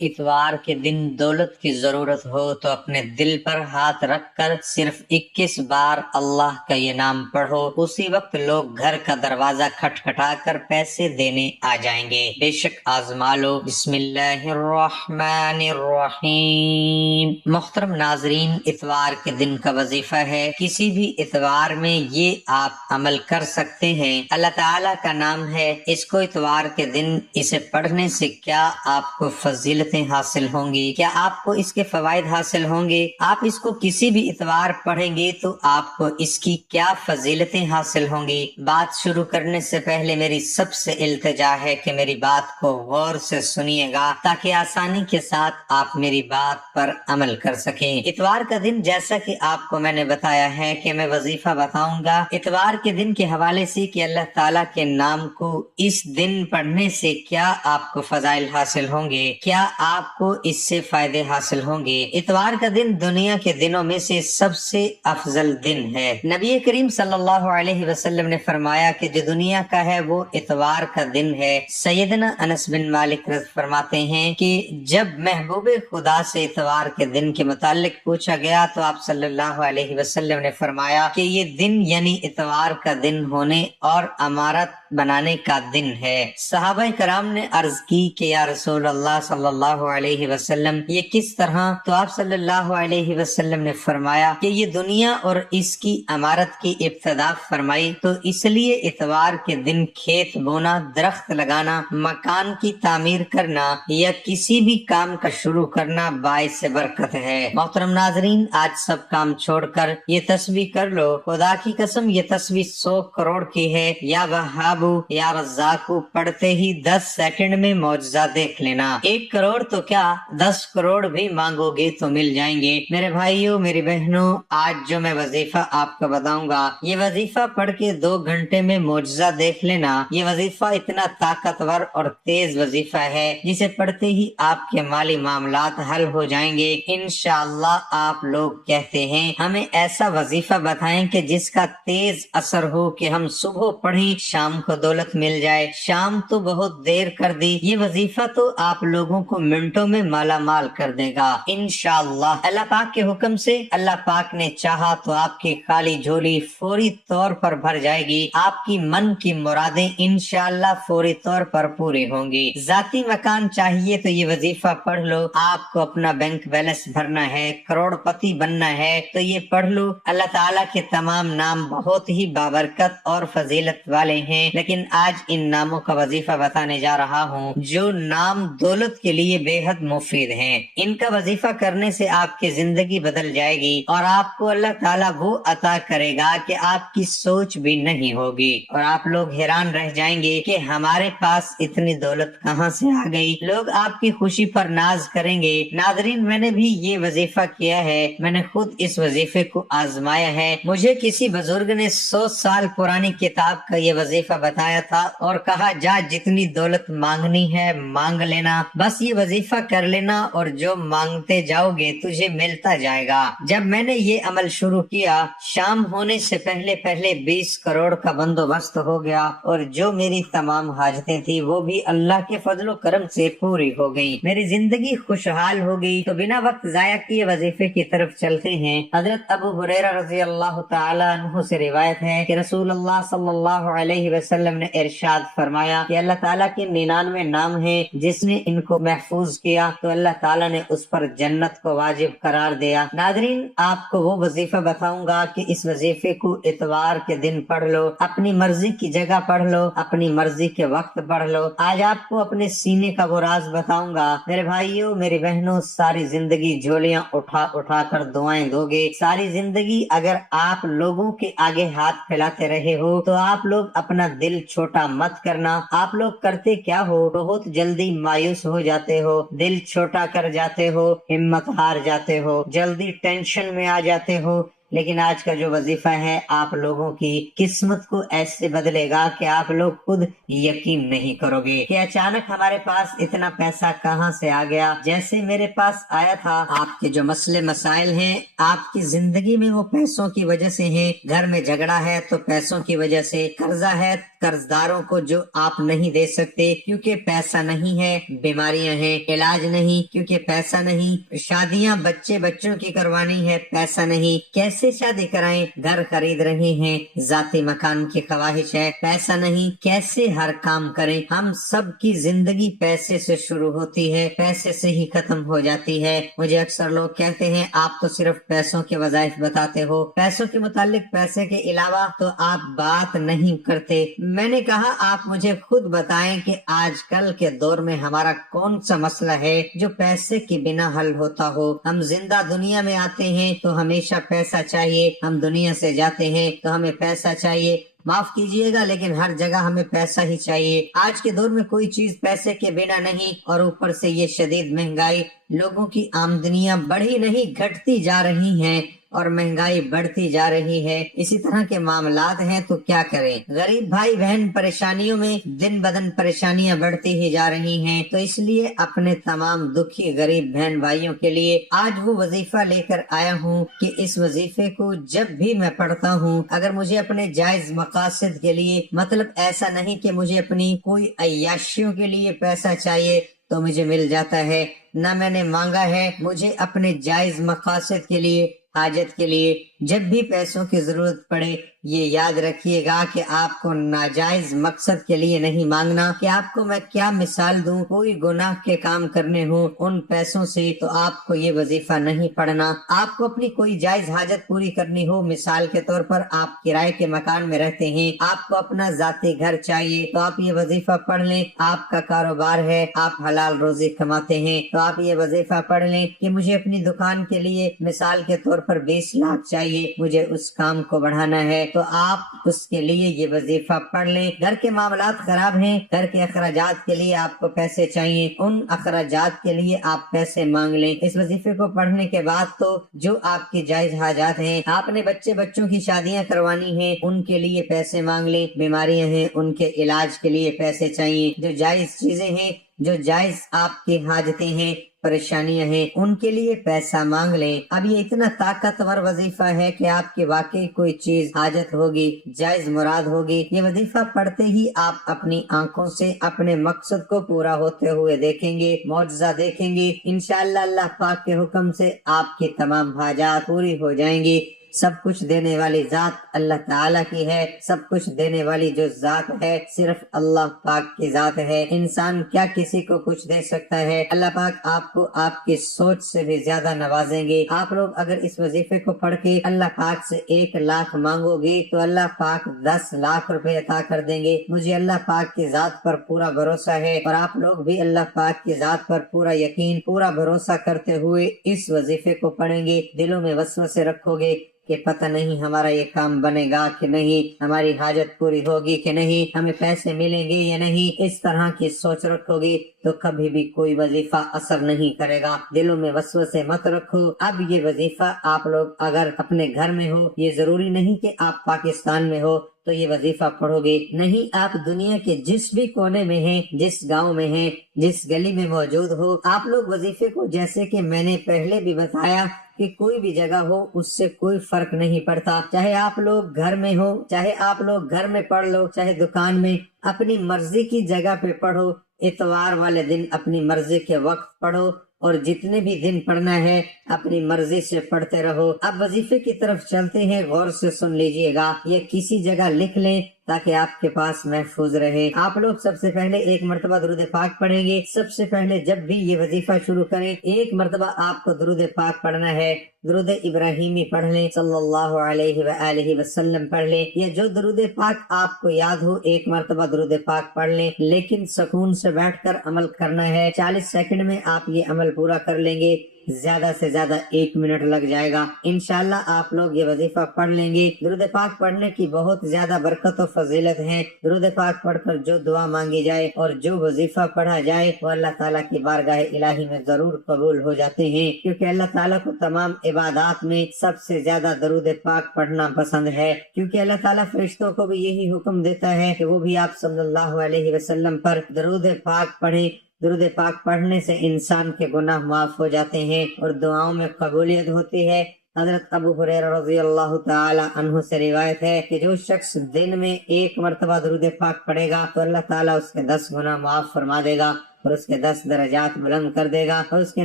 اتوار کے دن دولت کی ضرورت ہو تو اپنے دل پر ہاتھ رکھ کر صرف 21 بار اللہ کا یہ نام پڑھو، اسی وقت لوگ گھر کا دروازہ کھٹکھٹا کر پیسے دینے آ جائیں گے۔ بے شک آزما لو۔ بسم اللہ الرحمن الرحیم۔ محترم ناظرین، اتوار کے دن کا وظیفہ ہے، کسی بھی اتوار میں یہ آپ عمل کر سکتے ہیں۔ اللہ تعالیٰ کا نام ہے، اس کو اتوار کے دن اسے پڑھنے سے کیا آپ کو فضیلتیں حاصل ہوں گی، کیا آپ کو اس کے فوائد حاصل ہوں گے؟ آپ اس کو کسی بھی اتوار پڑھیں گے تو آپ کو اس کی کیا فضیلتیں حاصل ہوں گی؟ بات شروع کرنے سے پہلے میری سب سے التجا ہے کہ میری بات کو غور سے سنیے گا تاکہ آسانی کے ساتھ آپ میری بات پر عمل کر سکیں۔ اتوار کا دن جیسا کہ آپ کو میں نے بتایا ہے کہ میں وظیفہ بتاؤں گا اتوار کے دن کے حوالے سے کہ اللہ تعالیٰ کے نام کو اس دن پڑھنے سے کیا آپ کو فضائل حاصل ہوں گے، کیا آپ کو اس سے فائدے حاصل ہوں گے۔ اتوار کا دن دنیا کے دنوں میں سے سب سے افضل دن ہے۔ نبی کریم صلی اللہ علیہ وسلم نے فرمایا کہ جو دنیا کا ہے وہ اتوار کا دن ہے۔ سیدنا انس بن مالک فرماتے ہیں کہ جب محبوب خدا سے اتوار کے دن کے متعلق پوچھا گیا تو آپ صلی اللہ علیہ وسلم نے فرمایا کہ یہ دن یعنی اتوار کا دن ہونے اور امارت بنانے کا دن ہے۔ صحابہ کرام نے عرض کی کہ یا رسول اللہ صلی اللہ علیہ وسلم یہ کس طرح؟ تو آپ صلی اللہ علیہ وسلم نے فرمایا کہ یہ دنیا اور اس کی امارت کی ابتدا فرمائی تو اس لیے اتوار کے دن کھیت بونا، درخت لگانا، مکان کی تعمیر کرنا یا کسی بھی کام کا شروع کرنا باعث برکت ہے۔ محترم ناظرین، آج سب کام چھوڑ کر یہ تسبیح کر لو، خدا کی قسم یہ تسبیح 100 کروڑ کی ہے۔ یا وہابو یا رزاقو پڑھتے ہی 10 سیکنڈ میں معجزہ دیکھ لینا۔ 1 کروڑ تو کیا 10 کروڑ بھی مانگو گے تو مل جائیں گے۔ میرے بھائیوں، میری بہنوں، آج جو میں وظیفہ آپ کو بتاؤں گا یہ وظیفہ پڑھ کے 2 گھنٹے میں معجزہ دیکھ لینا۔ یہ وظیفہ اتنا طاقتور اور تیز وظیفہ ہے جسے پڑھتے ہی آپ کے مالی معاملات حل ہو جائیں گے انشاءاللہ۔ آپ لوگ کہتے ہیں ہمیں ایسا وظیفہ بتائیں کہ جس کا تیز اثر ہو کہ ہم صبح پڑھیں شام کو دولت مل جائے۔ شام تو بہت دیر کر دی، یہ وظیفہ تو آپ لوگوں کو منٹوں میں مالا مال کر دے گا انشاءاللہ۔ اللہ پاک کے حکم سے اللہ پاک نے چاہا تو آپ کی خالی جھولی فوری طور پر بھر جائے گی، آپ کی من کی مرادیں انشاءاللہ فوری طور پر پوری ہوں گی۔ ذاتی مکان چاہیے تو یہ وظیفہ پڑھ لو۔ آپ کو اپنا بینک بیلنس بھرنا ہے، کروڑ پتی بننا ہے تو یہ پڑھ لو۔ اللہ تعالیٰ کے تمام نام بہت ہی بابرکت اور فضیلت والے ہیں، لیکن آج ان ناموں کا وظیفہ بتانے جا رہا ہوں جو نام دولت کے لیے بے حد مفید ہیں۔ ان کا وظیفہ کرنے سے آپ کی زندگی بدل جائے گی اور آپ کو اللہ تعالیٰ وہ عطا کرے گا کہ آپ کی سوچ بھی نہیں ہوگی، اور آپ لوگ حیران رہ جائیں گے کہ ہمارے پاس اتنی دولت کہاں سے آ گئی۔ لوگ آپ کی خوشی پر ناز کریں گے۔ ناظرین، میں نے بھی یہ وظیفہ کیا ہے، میں نے خود اس وظیفے کو آزمایا ہے۔ مجھے کسی بزرگ نے 100 سال پرانی کتاب کا یہ وظیفہ بتایا تھا اور کہا جا جتنی دولت مانگنی ہے مانگ لینا، بس یہ وظیفہ کر لینا اور جو مانگتے جاؤ گے تجھے ملتا جائے گا۔ جب میں نے یہ عمل شروع کیا شام ہونے سے پہلے 20 کروڑ کا بندوبست ہو گیا اور جو میری تمام حاجتیں تھی وہ بھی اللہ کے فضل و کرم سے پوری ہو گئی، میری زندگی خوشحال ہو گئی۔ تو بنا وقت ضائع کیے وظیفے کی طرف چلتے ہیں۔ حضرت ابو ہریرہ رضی اللہ تعالی عنہ سے روایت ہے کہ رسول اللہ صلی اللہ علیہ وسلم نے ارشاد فرمایا کہ اللہ تعالیٰ کے 99 نام ہیں، جس نے ان کو محفوظ کیا تو اللہ تعالیٰ نے اس پر جنت کو واجب قرار دیا۔ ناظرین، آپ کو وہ وظیفہ بتاؤں گا کہ اس وظیفے کو اتوار کے دن پڑھ لو، اپنی مرضی کی جگہ پڑھ لو، اپنی مرضی کے وقت پڑھ لو۔ آج آپ کو اپنے سینے کا وہ راز بتاؤں گا۔ میرے بھائیوں، میری بہنوں، ساری زندگی جھولیاں اٹھا اٹھا کر دعائیں دو گے، ساری زندگی اگر آپ لوگوں کے آگے ہاتھ پھیلاتے رہے ہو تو آپ لوگ اپنا دل چھوٹا مت کرنا۔ آپ لوگ کرتے کیا ہو؟ بہت جلدی مایوس ہو جاتے ہو، دل چھوٹا کر جاتے ہو، ہمت ہار جاتے ہو، جلدی ٹینشن میں آ جاتے ہو۔ لیکن آج کا جو وظیفہ ہے آپ لوگوں کی قسمت کو ایسے بدلے گا کہ آپ لوگ خود یقین نہیں کرو گے کہ اچانک ہمارے پاس اتنا پیسہ کہاں سے آ گیا، جیسے میرے پاس آیا تھا۔ آپ کے جو مسئلے مسائل ہیں آپ کی زندگی میں وہ پیسوں کی وجہ سے ہیں، گھر میں جھگڑا ہے تو پیسوں کی وجہ سے، قرضہ ہے قرضداروں کو جو آپ نہیں دے سکتے کیونکہ پیسہ نہیں ہے، بیماریاں ہیں علاج نہیں کیونکہ پیسہ نہیں، شادیاں بچوں کی کروانی ہے پیسہ نہیں، کیسے شادی کرائیں، گھر خرید رہے ہیں ذاتی مکان کی خواہش ہے پیسہ نہیں، کیسے ہر کام کریں، ہم سب کی زندگی پیسے سے شروع ہوتی ہے پیسے سے ہی ختم ہو جاتی ہے۔ مجھے اکثر لوگ کہتے ہیں آپ تو صرف پیسوں کے وظائف بتاتے ہو، پیسوں کے متعلق پیسے کے علاوہ تو آپ بات نہیں کرتے۔ میں نے کہا آپ مجھے خود بتائیں کہ آج کل کے دور میں ہمارا کون سا مسئلہ ہے جو پیسے کے بنا حل ہوتا ہو؟ ہم زندہ دنیا میں آتے ہیں تو ہمیشہ پیسہ چاہیے، ہم دنیا سے جاتے ہیں تو ہمیں پیسہ چاہیے، معاف کیجئے گا لیکن ہر جگہ ہمیں پیسہ ہی چاہیے۔ آج کے دور میں کوئی چیز پیسے کے بنا نہیں، اور اوپر سے یہ شدید مہنگائی، لوگوں کی آمدنیاں بڑھی نہیں گھٹتی جا رہی ہیں اور مہنگائی بڑھتی جا رہی ہے۔ اسی طرح کے معاملات ہیں تو کیا کریں؟ غریب بھائی بہن پریشانیوں میں دن بدن پریشانیاں بڑھتی ہی جا رہی ہیں، تو اس لیے اپنے تمام دکھی غریب بہن بھائیوں کے لیے آج وہ وظیفہ لے کر آیا ہوں کہ اس وظیفے کو جب بھی میں پڑھتا ہوں، اگر مجھے اپنے جائز مقاصد کے لیے، مطلب ایسا نہیں کہ مجھے اپنی کوئی عیاشیوں کے لیے پیسہ چاہیے تو مجھے مل جاتا ہے، نہ میں نے مانگا ہے، مجھے اپنے جائز مقاصد کے لیے، حاجت کے لیے جب بھی پیسوں کی ضرورت پڑے، یہ یاد رکھیے گا کہ آپ کو ناجائز مقصد کے لیے نہیں مانگنا۔ کہ آپ کو میں کیا مثال دوں، کوئی گناہ کے کام کرنے ہوں ان پیسوں سے تو آپ کو یہ وظیفہ نہیں پڑھنا۔ آپ کو اپنی کوئی جائز حاجت پوری کرنی ہو، مثال کے طور پر آپ کرائے کے مکان میں رہتے ہیں، آپ کو اپنا ذاتی گھر چاہیے تو آپ یہ وظیفہ پڑھ لیں۔ آپ کا کاروبار ہے، آپ حلال روزی کماتے ہیں تو آپ یہ وظیفہ پڑھ لیں کہ مجھے اپنی دکان کے لیے مثال کے طور پر 20 لاکھ چاہیے، مجھے اس کام کو بڑھانا ہے تو آپ اس کے لیے یہ وظیفہ پڑھ لیں۔ گھر کے معاملات خراب ہیں، گھر کے اخراجات کے لیے آپ کو پیسے چاہیے، ان اخراجات کے لیے آپ پیسے مانگ لیں۔ اس وظیفے کو پڑھنے کے بعد تو جو آپ کی جائز حاجات ہیں، آپ نے بچوں کی شادیاں کروانی ہیں ان کے لیے پیسے مانگ لیں، بیماریاں ہیں ان کے علاج کے لیے پیسے چاہیے، جو جائز چیزیں ہیں، جو جائز آپ کی حاجتیں ہیں، پریشانیاں ہیں، ان کے لیے پیسہ مانگ لیں۔ اب یہ اتنا طاقتور وظیفہ ہے کہ آپ کی واقعی کوئی چیز حاجت ہوگی، جائز مراد ہوگی، یہ وظیفہ پڑھتے ہی آپ اپنی آنکھوں سے اپنے مقصد کو پورا ہوتے ہوئے دیکھیں گے، معجزہ دیکھیں گے۔ انشاءاللہ اللہ پاک کے حکم سے آپ کی تمام حاجات پوری ہو جائیں گی۔ سب کچھ دینے والی ذات اللہ تعالیٰ کی ہے، سب کچھ دینے والی جو ذات ہے صرف اللہ پاک کی ذات ہے۔ انسان کیا کسی کو کچھ دے سکتا ہے؟ اللہ پاک آپ کو آپ کی سوچ سے بھی زیادہ نوازیں گے۔ آپ لوگ اگر اس وظیفے کو پڑھ کے اللہ پاک سے 1 لاکھ مانگو گے تو اللہ پاک 10 لاکھ روپے عطا کر دیں گے۔ مجھے اللہ پاک کی ذات پر پورا بھروسہ ہے، اور آپ لوگ بھی اللہ پاک کی ذات پر پورا یقین، پورا بھروسہ کرتے ہوئے اس وظیفے کو پڑھیں گے۔ دلوں میں وسوسے رکھو گے کہ پتہ نہیں ہمارا یہ کام بنے گا کہ نہیں، ہماری حاجت پوری ہوگی کہ نہیں، ہمیں پیسے ملیں گے یا نہیں، اس طرح کی سوچ رکھو گی تو کبھی بھی کوئی وظیفہ اثر نہیں کرے گا۔ دلوں میں وسوسے مت رکھو۔ اب یہ وظیفہ آپ لوگ اگر اپنے گھر میں ہو، یہ ضروری نہیں کہ آپ پاکستان میں ہو تو یہ وظیفہ پڑھو گے، نہیں، آپ دنیا کے جس بھی کونے میں ہیں، جس گاؤں میں ہیں، جس گلی میں موجود ہو، آپ لوگ وظیفے کو، جیسے کہ میں نے پہلے بھی بتایا کہ کوئی بھی جگہ ہو اس سے کوئی فرق نہیں پڑتا، چاہے آپ لوگ گھر میں ہو، چاہے آپ لوگ گھر میں پڑھ لو، چاہے دکان میں، اپنی مرضی کی جگہ پہ پڑھو، اتوار والے دن اپنی مرضی کے وقت پڑھو، اور جتنے بھی دن پڑھنا ہے اپنی مرضی سے پڑھتے رہو۔ اب وظیفے کی طرف چلتے ہیں، غور سے سن لیجئے گا، یہ کسی جگہ لکھ لیں تاکہ آپ کے پاس محفوظ رہے۔ آپ لوگ سب سے پہلے 1 مرتبہ درود پاک پڑھیں گے۔ سب سے پہلے جب بھی یہ وظیفہ شروع کریں، 1 مرتبہ آپ کو درود پاک پڑھنا ہے۔ درود ابراہیمی پڑھ لیں، صلی اللہ علیہ وآلہ وسلم پڑھ لیں، یا جو درود پاک آپ کو یاد ہو 1 مرتبہ درود پاک پڑھ لیں، لیکن سکون سے بیٹھ کر عمل کرنا ہے۔ 40 سیکنڈ میں آپ یہ عمل پورا کر لیں گے، زیادہ سے زیادہ 1 منٹ لگ جائے گا۔ انشاءاللہ آپ لوگ یہ وظیفہ پڑھ لیں گے۔ درود پاک پڑھنے کی بہت زیادہ برکت و فضیلت ہے۔ درود پاک پڑھ کر جو دعا مانگی جائے اور جو وظیفہ پڑھا جائے وہ اللہ تعالیٰ کی بارگاہ الہی میں ضرور قبول ہو جاتے ہیں، کیونکہ اللہ تعالیٰ کو تمام عبادات میں سب سے زیادہ درود پاک پڑھنا پسند ہے، کیونکہ اللہ تعالیٰ فرشتوں کو بھی یہی حکم دیتا ہے کہ وہ بھی آپ صلی اللہ علیہ وسلم پر درود پاک پڑھیں۔ درود پاک پڑھنے سے انسان کے گناہ معاف ہو جاتے ہیں اور دعاؤں میں قبولیت ہوتی ہے۔ حضرت ابو ہریرہ رضی اللہ تعالی عنہ سے روایت ہے کہ جو شخص دن میں 1 مرتبہ درود پاک پڑھے گا تو اللہ تعالیٰ اس کے 10 گناہ معاف فرما دے گا اور اس کے 10 درجات بلند کر دے گا اور اس کے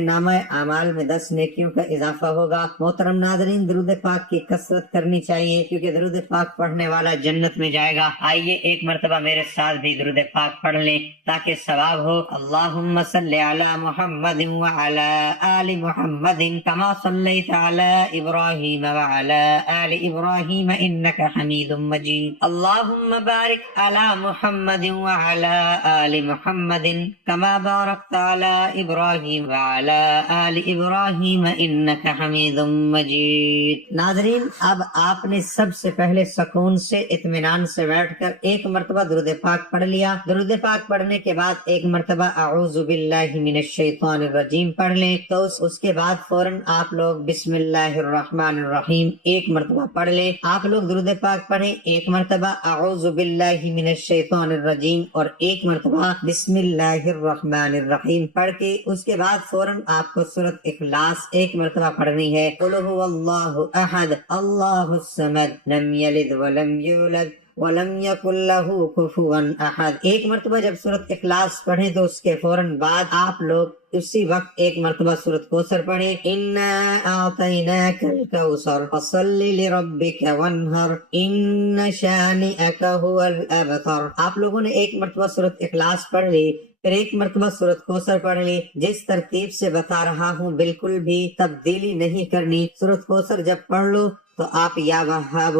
نامہ اعمال میں 10 نیکیوں کا اضافہ ہوگا۔ محترم ناظرین، درود پاک کی کثرت کرنی چاہیے کیونکہ درود پاک پڑھنے والا جنت میں جائے گا۔ آئیے ایک مرتبہ میرے ساتھ بھی درود پاک پڑھ لیں تاکہ ثواب ہو۔ اللہم صلی علی محمد وعلی آل محمد کما صلیت علی ابراہیم وعلی آل ابراہیم انک حمید مجید۔ اللہم بارک علی محمد وعلی آل محمد کما بارکت علی ابراہیم وعلی آل ابراہیم انک حمید مجید۔ ناظرین، اب آپ نے سب سے پہلے سکون سے اطمینان سے بیٹھ کر ایک مرتبہ درود پاک پڑھ لیا۔ درود پاک پڑھنے کے بعد ایک مرتبہ اعوذ باللہ من الشیطان الرجیم پڑھ لیں تو اس کے بعد فوراً آپ لوگ بسم اللہ الرحمن الرحیم ایک مرتبہ پڑھ لیں۔ آپ لوگ درود پاک پڑھیں، ایک مرتبہ اعوذ باللہ من الشیطان الرجیم اور ایک مرتبہ بسم اللہ الرحمن الرحیم پڑھ کے اس کے بعد فوراً آپ کو سورۃ اخلاص ایک مرتبہ پڑھنی ہے۔ قل هو اللہ احد اللہ الصمد لم یلد ولم یولد ولم یکن لہ کفوا احد۔ ایک مرتبہ جب سورۃ اخلاص پڑھیں تو اس کے فوراً بعد آپ لوگ اسی وقت ایک مرتبہ سورۃ کوثر پڑھیں، انا اعطیناک الکوثر فصل لربک وانحر ان شانئک هو الابتر۔ آپ لوگوں نے ایک مرتبہ سورۃ اخلاص پڑھ لی، پھر ایک مرتبہ سورۃ کوثر پڑھ لی۔ جس ترتیب سے بتا رہا ہوں بالکل بھی تبدیلی نہیں کرنی۔ سورۃ کوثر جب پڑھ لو تو آپ یا وہاب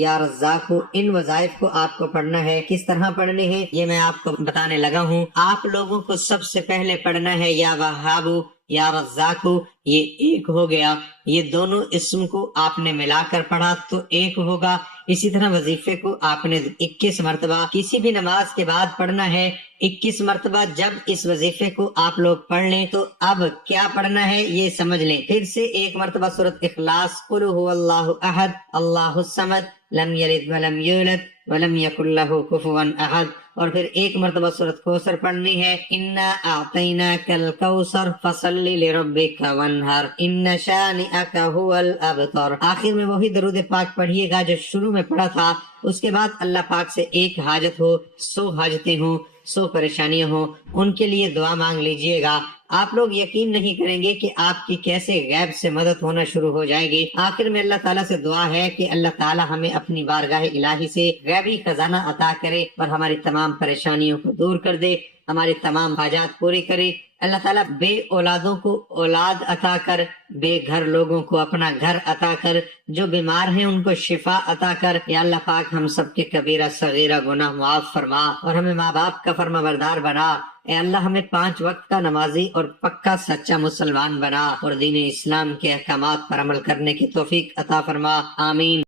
یا رزاق ان وظائف کو آپ کو پڑھنا ہے۔ کس طرح پڑھنے ہیں یہ میں آپ کو بتانے لگا ہوں۔ آپ لوگوں کو سب سے پہلے پڑھنا ہے یا وہاب یا رزاق، یہ ایک ہو گیا۔ یہ دونوں اسم کو آپ نے ملا کر پڑھا تو ایک ہوگا۔ اسی طرح وظیفے کو آپ نے 21 مرتبہ کسی بھی نماز کے بعد پڑھنا ہے، 21 مرتبہ۔ جب اس وظیفے کو آپ لوگ پڑھ لیں تو اب کیا پڑھنا ہے یہ سمجھ لیں۔ پھر سے ایک مرتبہ سورۃ اخلاص، قل هو اللہ احد اللہ الصمد لم یلد ولم یولد ولم یکن لہ کفوا احد، اور پھر ایک مرتبہ سورۃ کوثر پڑھنی ہے، انا اعطیناک الکوثر فصل لربک وانحر ان شانئک هو الابتر۔ آخر میں وہی درود پاک پڑھیے گا جو شروع میں پڑھا تھا۔ اس کے بعد اللہ پاک سے ایک حاجت ہو، 100 حاجتیں ہوں، 100 پریشانیاں ہوں، ان کے لیے دعا مانگ لیجئے گا۔ آپ لوگ یقین نہیں کریں گے کہ آپ کی کیسے غیب سے مدد ہونا شروع ہو جائے گی۔ آخر میں اللہ تعالیٰ سے دعا ہے کہ اللہ تعالیٰ ہمیں اپنی بارگاہ الہی سے غیبی خزانہ عطا کرے اور ہماری تمام پریشانیوں کو دور کر دے، ہماری تمام حاجات پوری کرے۔ اللہ تعالیٰ بے اولادوں کو اولاد عطا کر، بے گھر لوگوں کو اپنا گھر عطا کر، جو بیمار ہیں ان کو شفا عطا کر۔ یا اللہ پاک ہم سب کے کبیرہ صغیرہ گناہ معاف فرما اور ہمیں ماں باپ کا فرما بردار بنا۔ اے اللہ ہمیں 5 وقت کا نمازی اور پکا سچا مسلمان بنا اور دین اسلام کے احکامات پر عمل کرنے کی توفیق عطا فرما، آمین۔